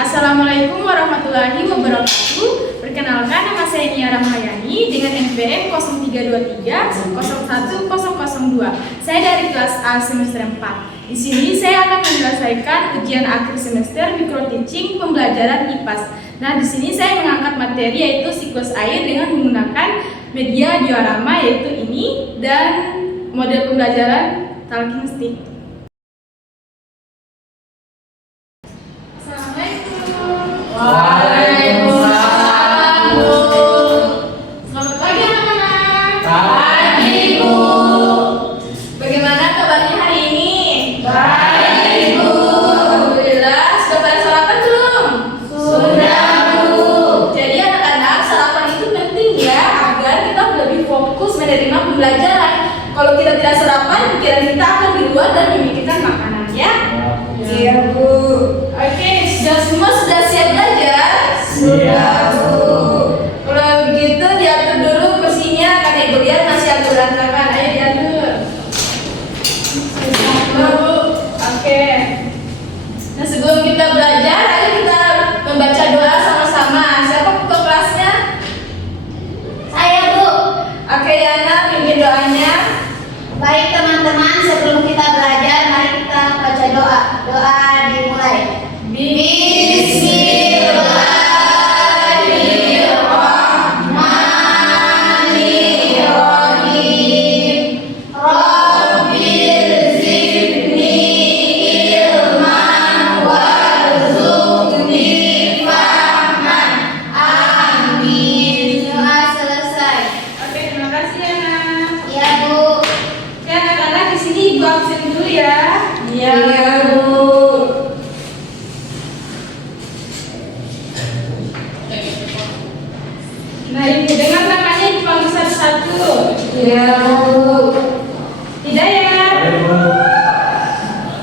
Assalamualaikum warahmatullahi wabarakatuh. Perkenalkan, nama saya Nia Rahmayani dengan NPM 0323-01002. Saya dari kelas A semester 4. Di sini saya akan menyelesaikan ujian akhir semester micro teaching pembelajaran IPAS. Nah, di sini saya mengangkat materi yaitu siklus air dengan menggunakan media diorama yaitu ini dan model pembelajaran talking stick. Waalaikumsalam, Bu. Selamat pagi anak-anak. Pagi, Bu. Bagaimana kabarnya hari ini? Baik, Bu. Alhamdulillah. Sudah pada sarapan belum? Sudah, Bu. Jadi anak-anak, sarapan itu penting ya agar kita lebih fokus menerima pembelajaran. Kalau kita tidak sarapan, pikiran kita akan di luar dan memikirkan makanan ya. Iya, Bu. Oke, semua sudah siap belajar? Siap, Bu. Kalau begitu diatur dulu kursinya karena ibu lihat masih agak berantakan. Ayo diatur. Bu. Oke. Nah, sebelum kita belajar, ayo kita membaca doa sama-sama. Siapa ketua kelasnya? Saya, Bu. Oke, Yana, pimpin doanya. Baik teman-teman, sebelum kita belajar, mari kita baca doa. Doa dimulai. Bismillahirrahmanirrahim. Rabbil zidni ilman warzuqni fahman. Amin. Doa selesai. Oke, terima kasih Yana. Ya, Bu. Oke, anak-anak di sini ibu absen dulu ya. Iya, Bu. Nah, ibu dengar namanya ibu panggil satu-satu. Iya, Bu. Hidayat, Baik, Bu.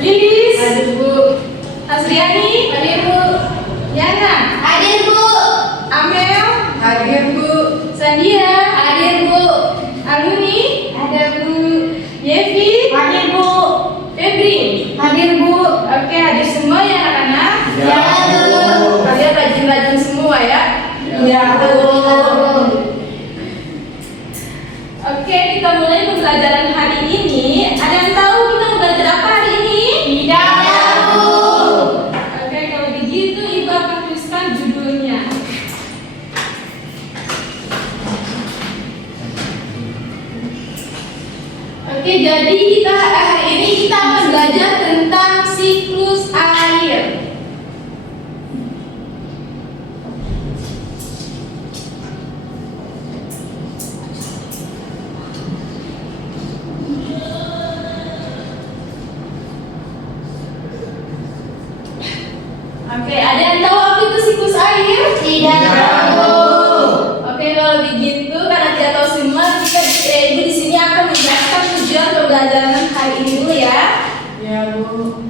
Lilis, Hadir, Bu. Hasriani, Hadir, Bu. Yana, Hadir, Bu. Amel, Hadir, Bu. Sandia, Hadir, Bu. Aluni, ada Bu Yevi, Hadir, Bu. Febri. Hadir, Bu. Oke, hadir semua ya anak-anak. Ya, Bu. Kalian rajin-rajin semua ya. Ya, Bu. Oke, kita mulai pembelajaran hari ini. Ada yang tahu kita mau belajar apa hari ini? Tidak, Bu. Oke, kalau begitu ibu akan tuliskan judulnya. Oke, jadi kita hari ini kita akan belajar tentang siklus air. Oke, ada yang tahu apa itu siklus air? Tidak, Bu. Oke, kalau begitu karena tidak tahu semua, ibu di sini akan menjelaskan tujuan pembelajaran hari ini dulu ya. Ya, Bu.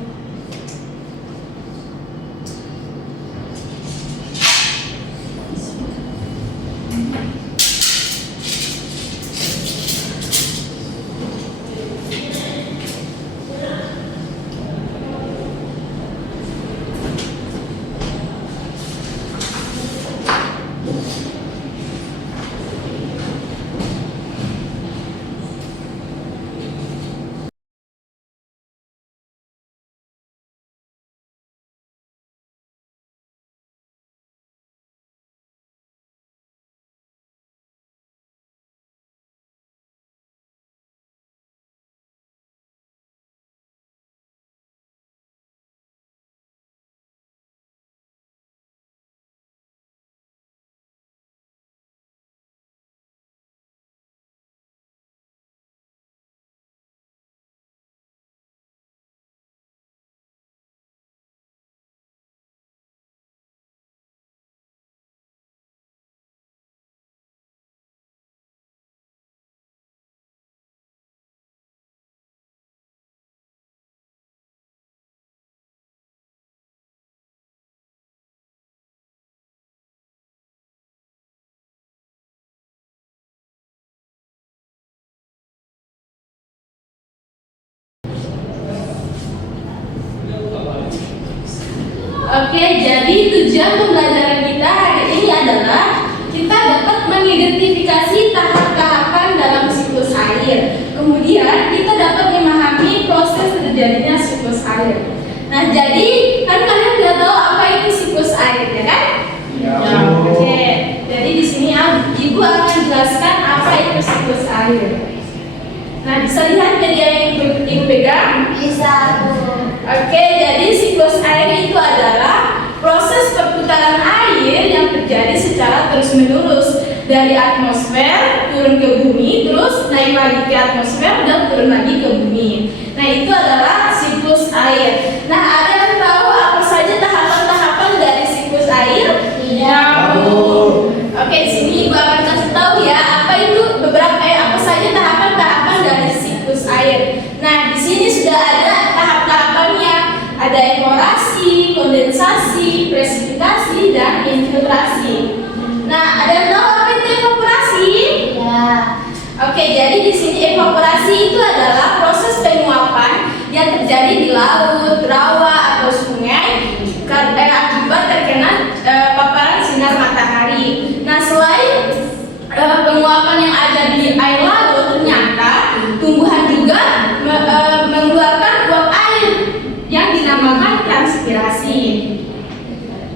Oke, jadi tujuan pembelajaran kita hari ini adalah kita dapat mengidentifikasi tahap-tahapan dalam siklus air. Kemudian kita dapat memahami proses terjadinya siklus air. Nah, jadi kan kalian sudah tahu apa itu siklus air, ya kan? Ya. Oke, jadi di sini Ibu akan jelaskan apa itu siklus air. Nah, bisa lihat media yang Ibu pegang? Bisa, Bu. Oke, jadi siklus air itu adalah proses perputaran air yang terjadi secara terus-menerus dari atmosfer turun ke bumi, terus naik lagi ke atmosfer dan turun lagi ke bumi. Nah, itu adalah siklus air. Nah, ada yang tahu apa saja tahapan-tahapan dari siklus air? Tidak. Oke, sini Ibu akan kasih tahu ya apa itu apa saja tahapan-tahapan dari siklus air. Nah, di sini sudah ada tahap-tahapannya. Ada evaporasi, kondensasi, presipitasi, dan infiltrasi. Nah, ada yang tahu apa itu evaporasi? Ya. Oke, jadi di sini evaporasi itu adalah proses penguapan yang terjadi di laut, rawa, atau sungai akibat terkena paparan sinar matahari. Nah, selain penguapan yang ada di air laut, ternyata tumbuhan juga mengeluarkan uap air yang dinamakan transpirasi.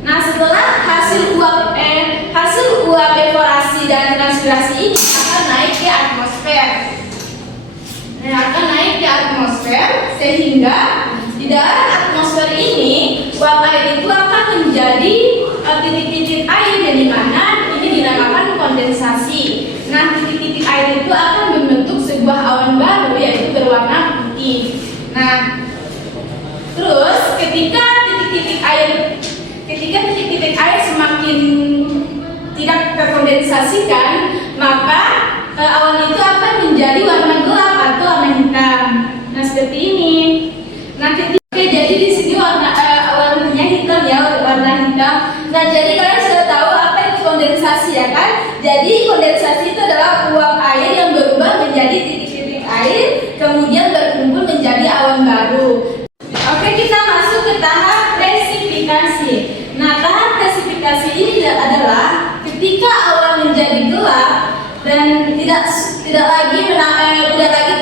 Nah, setelah hasil uap evaporasi dan transpirasi ini akan naik ke atmosfer. Nah, akan naik ke atmosfer sehingga di dalam atmosfer ini uap air itu akan menjadi titik-titik air yang dimana ini dinamakan kondensasi. Nah, titik-titik air itu akan membentuk sebuah awan baru yaitu berwarna putih. Nah, terus ketika titik-titik air semakin tidak terkondensasikan, maka awan itu akan menjadi warna gelap atau warna hitam. Nah, seperti ini. Nah, jadi di sini warnanya hitam ya, warna hitam. Nah, jadi kalian sudah tahu apa itu kondensasi ya kan? Jadi kondensasi itu adalah uap air yang berubah menjadi titik-titik air, kemudian berkumpul menjadi awan baru. Oke, kita masuk ke tahap presipitasi. Nah, tahap presipitasi ini adalah ketika awan menjadi gelap dan tidak lagi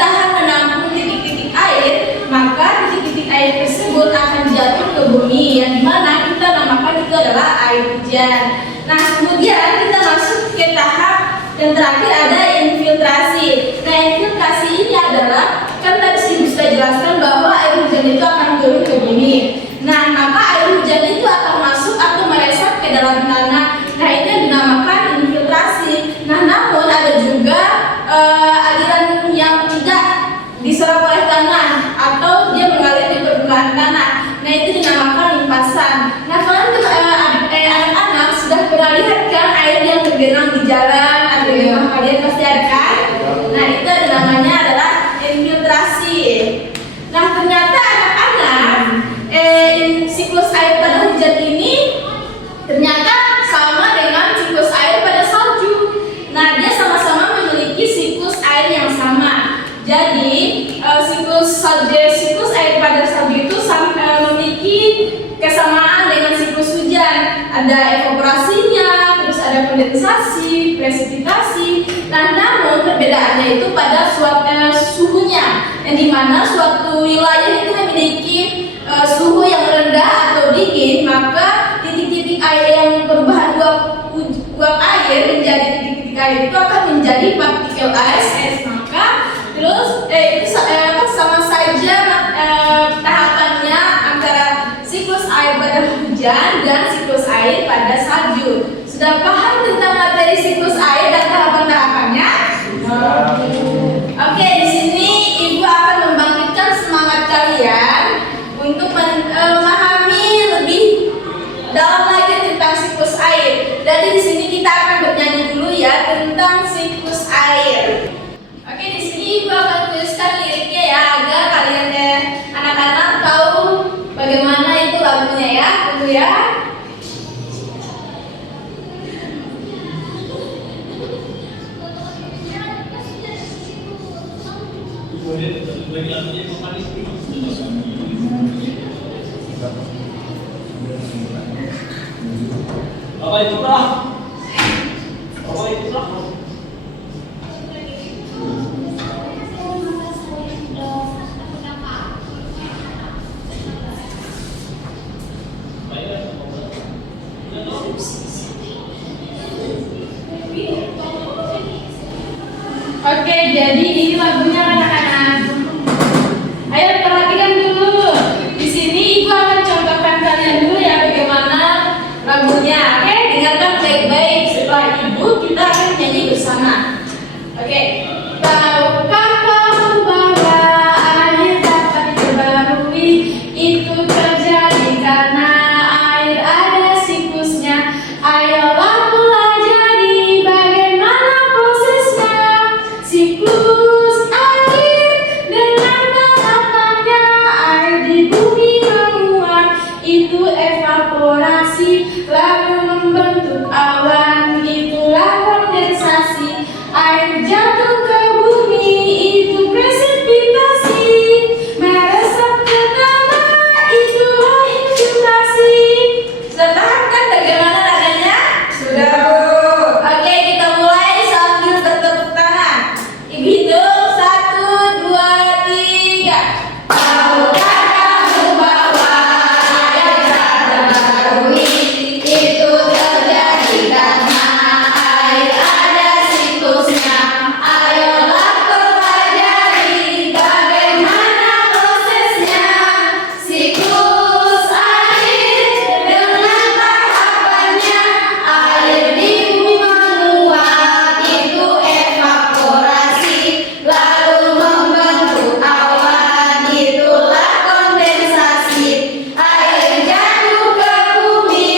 tahan menampung titik-titik air, maka titik-titik air tersebut akan jatuh ke bumi, yang dimana kita namakan itu adalah air hujan. Nah, kemudian kita masuk ke tahap yang terakhir, ada infiltrasi. Nah, infiltrasi ini adalah kan tadi sudah jelaskan bahwa air hujan itu akan turun ke bumi. Nah, maka air hujan itu akan masuk atau meresap ke dalam tanah. Nah, itu yang dinamakan infiltrasi. Nah, namun ada juga aliran yang tidak diserap oleh tanah atau dia mengalir di permukaan tanah. Nah, itu dinamakan limpasan. Nah, kalian anak-anak sudah pernah lihat kan air yang tergenang di jalan atau di rumah kalian pasti ada kan? Nah, itu namanya adalah infiltrasi. Nah, ternyata anak-anak siklus air pada hujan ini ternyata sama dengan siklus air pada salju. Nah, dia sama-sama memiliki siklus air yang sama. Jadi siklus air pada salju itu memiliki kesamaan dengan siklus hujan. Ada evaporasinya, terus ada kondensasi, presipitasi. Nah, namun perbedaannya itu pada suhunya, yang dimana suatu wilayah itu memiliki suhu yang rendah atau dingin, maka titik-titik air yang perubahan uap air menjadi titik-titik air itu akan menjadi partikel es. Maka terus itu sama saja tahapannya antara siklus air pada hujan dan siklus air pada salju. Sudah paham tentang materi siklus air dan tahapan-tahapannya? Oke, di sini Ibu akan membangkitkan semangat kalian untuk memahami lebih dalam lagi tentang siklus air. Jadi di sini kita akan bernyanyi dulu ya tentang siklus air. Oke, di sini Ibu akan tuliskan liriknya ya agar kalian anak-anak tahu bagaimana itu lagunya ya, tunggu ya. Oke, jadi ini lagunya anak-anak. Ayo perhatikan dulu. Di sini Ibu akan contohkan kalian dulu ya bagaimana lagunya. Oke, dengarkan baik-baik. Setelah Ibu kita akan nyanyi bersama. Oke. Tahukah kamu bahwa air dapat diperbarui? Itu terjadi karena air ada siklusnya. Ayolah pelajari bagaimana prosesnya. Siklus air dengan tahapannya. Air di bumi menguap, itu evaporasi, lalu membentuk awan, itulah kondensasi. Air jatuh ke bumi, itu presipitasi, meresap ke tanah, itulah infiltrasi. Sudah paham kan bagaimana nadanya? Sudah, Bu. Oke, kita mulai sambil bertepuk tangan. Ibu hitung 1, 2, 3. Tahukah kamu bahwa air terbarui itu terjadi karena air ada siklusnya. Ayolah pelajari bagaimana prosesnya. Siklus air dengan tahapannya. Air di bumi menguap, itu evaporasi, lalu membentuk awan, itulah kondensasi. Air jatuh ke bumi,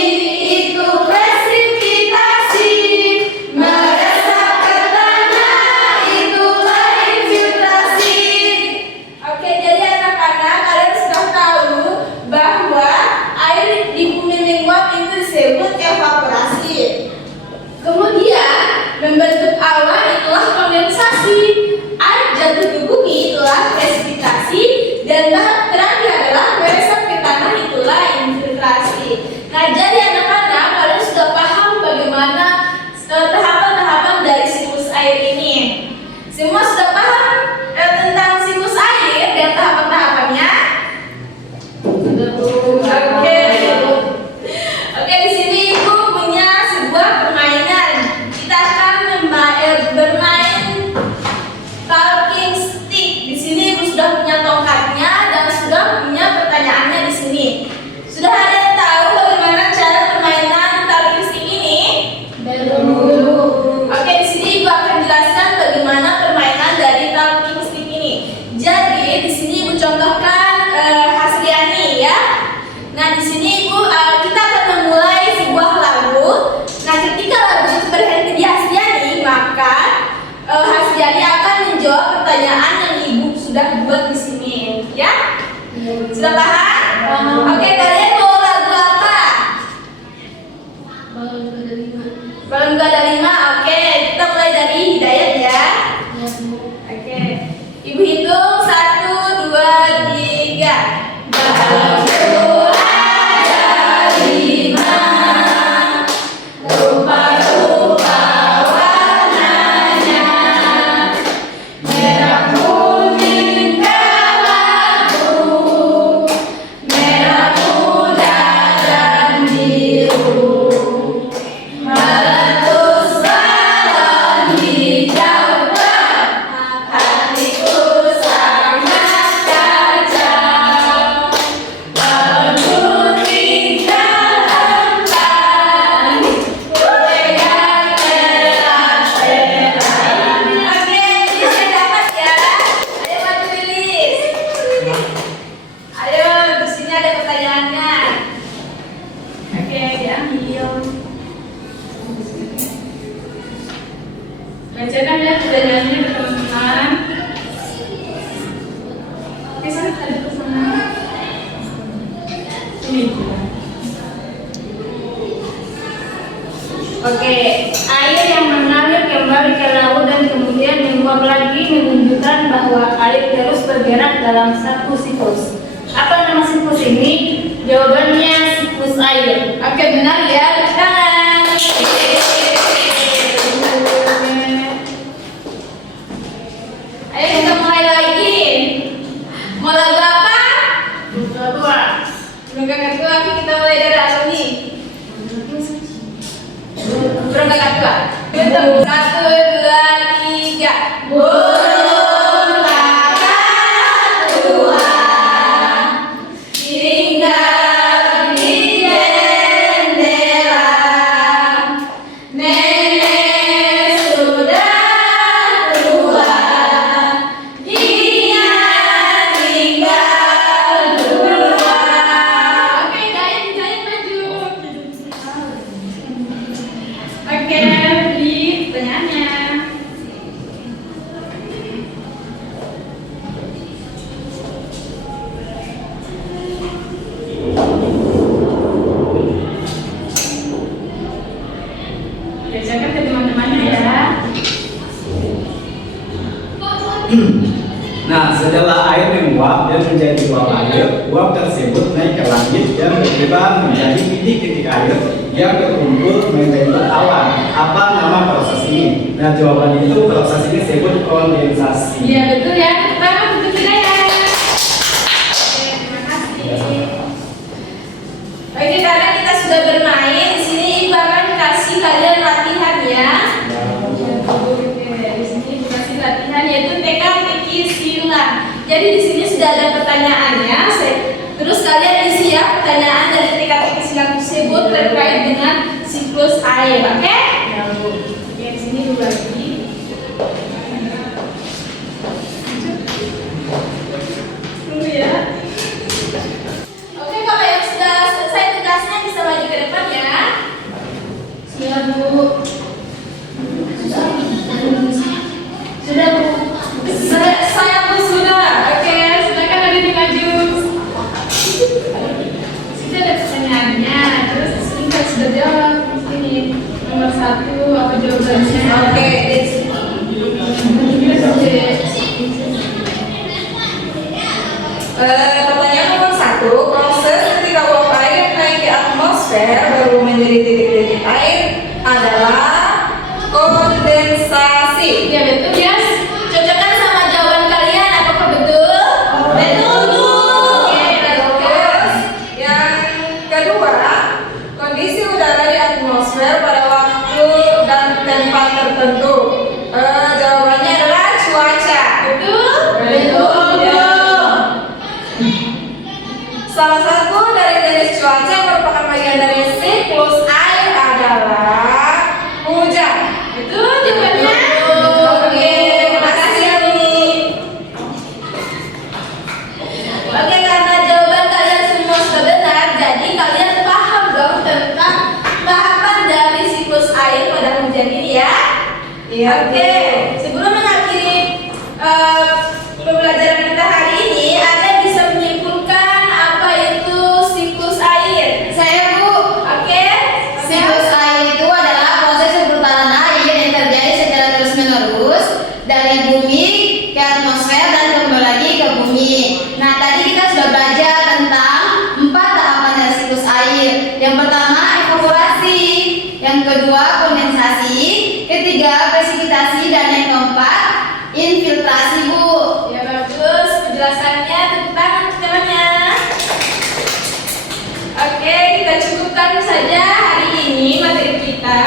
itu presipitasi, meresap ke tanah, itulah infiltrasi. Oke, jadi anak-anak kalian sudah tahu bahwa air di bumi menguap itu disebut evaporasi. Kemudian membentuk awan itulah kondensasi. Air jatuh ke bumi itulah presipitasi, dan tahap terakhir adalah meresap ke tanah, itulah infiltrasi. Nah, jadi anak-anak kalian sudah paham bagaimana tahapan-tahapan dari siklus air ini. Semua sudah paham tentang siklus air dan tahapan-tahapannya? Oke. Oke, di sini Ibu punya sebuah permainan. Kita akan bermain talking stick. Di sini Ibu sudah punya tongkatnya dan sudah punya pertanyaannya di sini. Sudah ada yang tahu bagaimana cara permainan talking stick ini? Oke, di sini Ibu akan jelaskan bagaimana permainan dari talking stick ini. Jadi, di sini Ibu contohkan Hasriani ya. Nah, di sini Ibu kita akan memulai sebuah lagu. Nah, ketika lagu itu berhenti di Hasriani, maka Hasriani akan menjawab pertanyaan yang Ibu sudah buat di sini, ya? Sudah paham? Oke, kalian mau lagu apa? Balon gak ada 5. Oke, kita mulai dari Hidayat ya. Oke. Ibu hitung 1, 2, 3. Balon ada 5, rupa-rupa warnanya, merah, kuning, kelabu, merah muda dan biru. Meletus balon hijau tepat, hatiku sangat kacau. Balon putih dalam langit, ku pegang merah-merah. Oke, ini saya dapat ya. Ayo bantu tulis. Ayo, di sini ada pertanyaannya. Oke, diambil. Bacakan ya pertanyaannya ke teman-teman. Oke, sana ada pesanan. Ini. Oke, air yang mengalir kembali ke laut dan kemudian menguap lagi menunjukkan bahwa air terus bergerak dalam satu siklus. Apa nama siklus ini? Jawabannya siklus air. Oke, benar ya. Tangan. menjadi uap air, uap tersebut naik ke langit dan berkembang menjadi titik-titik air yang berkumpul membentuk awan. Apa nama proses ini? Nah, jawaban itu proses ini disebut kondensasi. Iya betul ya. Pertama untuk kita ya. Oke, terima kasih. Oke, karena kita sudah bermain, di sini Ibu akan kasih kalian latihan ya. Oke, di sini Ibu kasih latihan yaitu teka-teki silang. Jadi di sini sudah ada pertanyaannya. Terus kalian isi ya pertanyaan dari teka-teki silang tersebut terkait dengan siklus air. Oke? Oke, di sini Ibu bagi. Tunggu ya. Oke, kalau yang sudah selesai tugasnya bisa maju ke depan ya. Siap, Bu. Sudah, Bu. Saya pun sudah. Oke, silakan ada di maju. Sudah ada pertanyaannya. Terus ini kan sudah jawab. Ini nomor 1 apa jawabannya? Oke, Pertanyaan nomor 1, proses ketika uap air naik ke atmosfer baru menjadi titik-titik air adalah kondensasi. Ya betul ya. Cocokkan sama jawaban kalian. Apakah betul? Betul Bu. Oke, Terus yang kedua, kondisi udara di atmosfer pada waktu dan tempat tertentu. Jawabannya adalah cuaca. betul. Betul. Salah satu dari jenis cuaca yang merupakan bagian dari siklus air adalah hujan. Betul jawabannya. Oke, terima kasih ya Bumi. Oke, karena jawaban kalian semua sudah benar, jadi kalian paham dong tentang tahapan dari siklus air pada hujan ini ya. Iya. Oke, sebelum mengakhiri pembelajaran kita hari ini, ada bisa menyimpulkan apa itu siklus air? Saya, Bu. Oke, Siklus air itu adalah proses perputaran air yang terjadi secara terus-menerus dari bumi ke atmosfer dan kembali lagi ke bumi. Nah, tadi kita sudah belajar tentang 4 tahapan dari siklus air. Yang pertama, evaporasi. Yang kedua, kondensasi. Ketiga, presipitasi. Dan yang keempat, infiltrasi, Bu. ya bagus penjelasannya, tepuk tangan semuanya. Oke, kita cukupkan saja hari ini materi kita.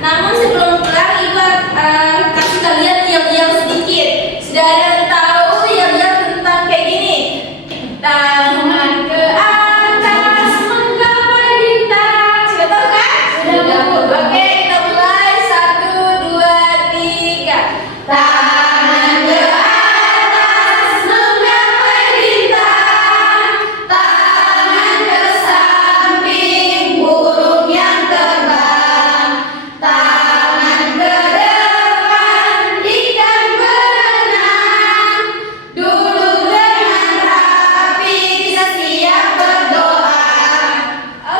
Namun sebelum pulang, Ibu kasih kalian diam-diam sedikit. Sudah ada yang tahu diam-diam tentang kayak gini? Tangan ke atas menggapai bintang. Sudah tahu kan? Sudah, Bu. Oke, kita mulai. 1, 2, 3. Tangan ke atas menggapai bintang, tangan ke samping burung yang terbang, tangan ke depan ikan berenang, duduk dengan rapi kita siap berdoa.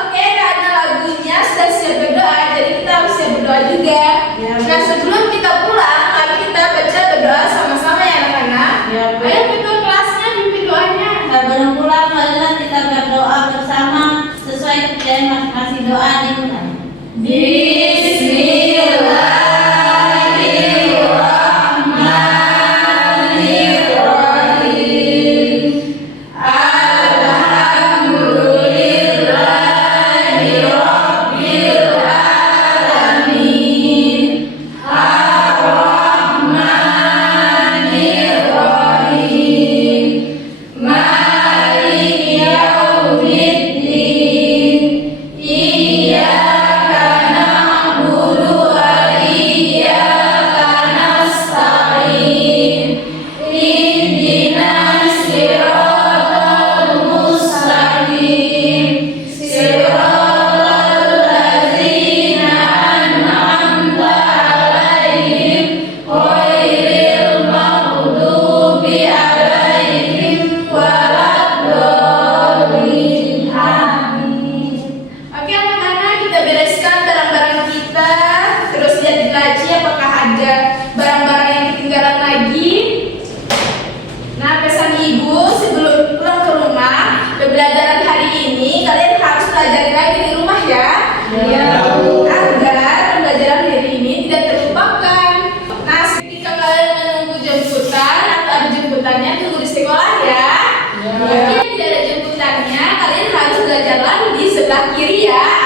Oke, karena lagunya sudah siap berdoa, jadi kita harus siap berdoa juga. Nah, sebelum kita pulang, mari kita baca berdoa sama-sama ya anak-anak. Ya, Bu. Ayo pimpin kelasnya, pimpin doanya. Sebelum pulang, marilah kita berdoa bersama sesuai kepercayaan masing-masing. Doa dimulai. Bismillahirrahmanirrahim. Alhamdulillahirrahmanirrahim. Ar-Rahmanirrahim. Maliki yaumiddin. Iyyaka sebelah kiri ya.